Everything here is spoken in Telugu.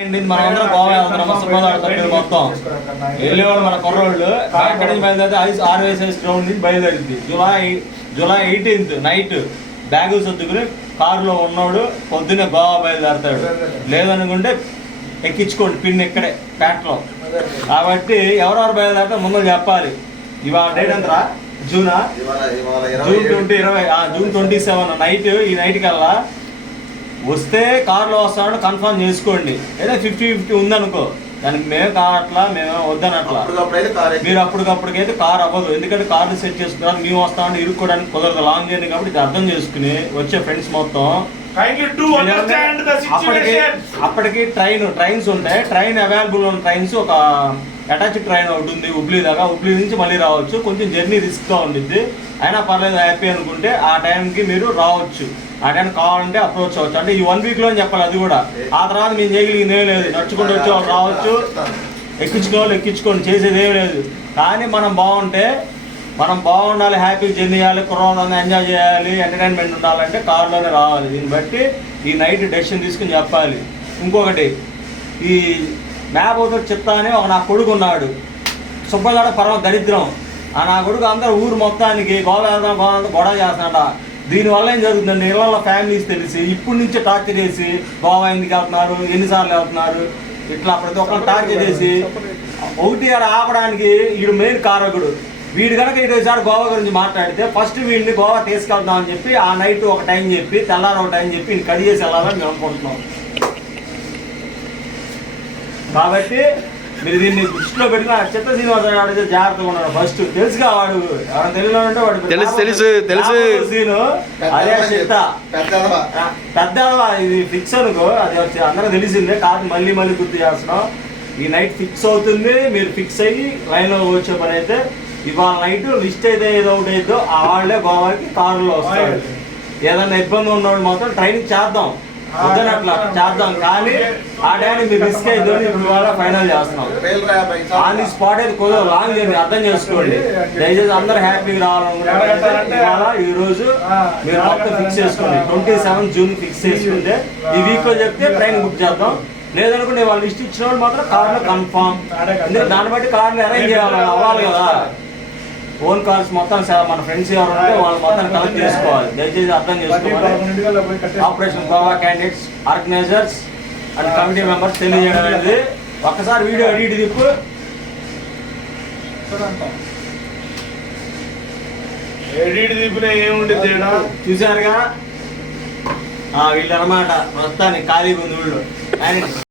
మనందరం గోవా వెళ్తున్నాం సుబ్రహ్మణ్యం మొత్తం వెళ్ళేవాళ్ళు మన కుర్రోళ్ళు అక్కడి నుంచి బయలుదేరితే ఆర్వైఎస్ఎస్ గ్రౌండ్ నుంచి బయలుదేరింది జూలై 18th నైట్ బ్యాగులు సర్దుకుని కారులో ఉన్నోడు పొద్దున్నే గోవా బయలుదేరతాడు. లేదనుకుంటే ఎక్కించుకోండి పిన్ ఇక్కడే పేటలో. కాబట్టి ఎవరెవరు బయలుదేరితే ముందు చెప్పాలి. ఇవాళ డేట్ ఎంతరా? June 27 night. ఈ నైట్ కల్లా వస్తే కార్లో వస్తామని కన్ఫర్మ్ చేసుకోండి. ఏదో 50-50 ఉందనుకో, దానికి మేము కావట్లా, మేము వద్దనట్లా. మీరు అప్పటికప్పటికైతే కార్ అవ్వదు. ఎందుకంటే కార్లు సెట్ చేసుకున్నారు. మేము వస్తామంటే ఇరుక్కోవడానికి కుదరదు, లాంగ్ జర్నీ. కాబట్టి ఇది అర్థం చేసుకుని వచ్చే ఫ్రెండ్స్ మొత్తం అప్పటికి ట్రైన్స్ ఉంటాయి. ట్రైన్ అవైలబుల్ ఉన్న ట్రైన్స్ ఒక అటాచ్ ట్రైన్ ఒకటి ఉంది హుబ్లీ దాకా. హుబ్లీ నుంచి మళ్ళీ రావచ్చు. కొంచెం జర్నీ రిస్క్గా ఉండిద్ది, అయినా పర్లేదు హ్యాపీ అనుకుంటే ఆ టైంకి మీరు రావచ్చు. ఆ టైం కావాలంటే అప్రోచ్ అవ్వచ్చు. అంటే ఈ 1 weekలో అని చెప్పాలి. అది కూడా ఆ తర్వాత మేము చేయగలిగింది ఏం లేదు. నడుచుకుంటూ వచ్చే వాళ్ళు రావచ్చు, ఎక్కించుకోవాలి, ఎక్కించుకోండి, చేసేది ఏం లేదు. కానీ మనం బాగుండాలి, హ్యాపీ జర్నీ చేయాలి, కుర్రోళ్ళని ఎంజాయ్ చేయాలి, ఎంటర్టైన్మెంట్ ఉండాలంటే కారులోనే రావాలి. దీన్ని బట్టి ఈ నైట్ డెసిషన్ తీసుకుని చెప్పాలి. ఇంకొకటి, ఈ మేబోతో చెప్తా అని ఒక నా కొడుకు ఉన్నాడు. సుబ్బగాడ పరమ దరిద్రం. ఆ నా కొడుకు అందరూ ఊరు మొత్తానికి గోవా గొడవ చేస్తున్నాడ. దీనివల్ల ఏం జరుగుతుందండి, ఇళ్ళ ఫ్యామిలీస్ తెలిసి ఇప్పటి నుంచే టార్చర్ చేసి గోవా ఎందుకు వెళ్తున్నారు, ఎన్నిసార్లు వెళ్తున్నారు, ఇట్లా ప్రతి ఒక్కరు టార్చర్ చేసి ఒకటి ఆపడానికి వీడు మెయిన్ కారకుడు. వీడు కనుక ఈసారి గోవా గురించి మాట్లాడితే ఫస్ట్ వీడిని గోవా తీసుకెళ్తామని చెప్పి ఆ నైట్ ఒక టైం చెప్పి తెల్లారి ఒక టైం చెప్పి వీడిని కడి చేసి వెళ్ళాలని మేము అనుకుంటున్నాం. కాబట్టి మీరు దీన్ని దృష్టిలో పెట్టిన చిత్త శ్రీనివాసరావు అయితే జాగ్రత్తగా ఉన్నాడు. ఫస్ట్ తెలుసుగా వాడు ఎవరైనా తెలియనంటే వాడు తెలుసు సీను. అదే చిత్త పెద్ద ఇది ఫిక్స్ అనుకో, అది వచ్చి అందరూ తెలిసిందే. కాదు మళ్ళీ గుర్తు చేస్తున్నాం. ఈ నైట్ ఫిక్స్ అవుతుంది. మీరు ఫిక్స్ అయ్యి లైన్లో వచ్చే పని అయితే ఇవాళ నైట్ లిస్ట్ అయితే ఏదో ఒకటి అయిద్దో ఆ వాళ్ళే గోవాకి కారులో వస్తారు. ఏదన్నా ఇబ్బంది ఉన్నవాడు మాత్రం ట్రైనింగ్ చేద్దాం, వద్దనట్లా చేద్దాం. కానీ ఆ టైంకి మీరు రిస్క్ అయితే ఇవాళ ఫైనల్ చేస్తున్నాం. ఆన్ ది స్పాట్ అయితే కుదరదు, లాంగ్ జర్నీ. అర్థం చేసుకోండి. దయచేసి అందరూ హ్యాపీగా రావాలనుకుంటే ఇవాళ ఈ రోజు మీరు మొత్తం ఫిక్స్ చేసుకోండి. 27 జూన్ ఫిక్స్ చేసుకుంటే ఈ వీక్ లో చెప్తే ట్రైన్ బుక్ చేద్దాం. లేదనుకుంటే వాళ్ళు లిస్ట్ ఇచ్చిన వాళ్ళు మాత్రం కార్లో కన్ఫామ్. ఎందుకంటే దాన్ని బట్టి కార్ని అరేంజ్ అవ్వాలి కదా. ఓన్ కార్స్ మొత్తం మన ఫ్రెండ్స్ ఎవరు ఉంటే వాళ్ళు మొత్తం కలెక్ట్ చేసుకోవాలి. దయచేసి అర్థం చేసుకోవాలి. Operation Goa candidates, organisers and committee members తెలియజేయడం అనేది. ఒక్కసారి వీడియో ఎడిట్ తిప్పు. చూసారుగా వీళ్ళు అనమాట. ప్రస్తుతానికి ఖాళీగా ఉంది ఊళ్ళో.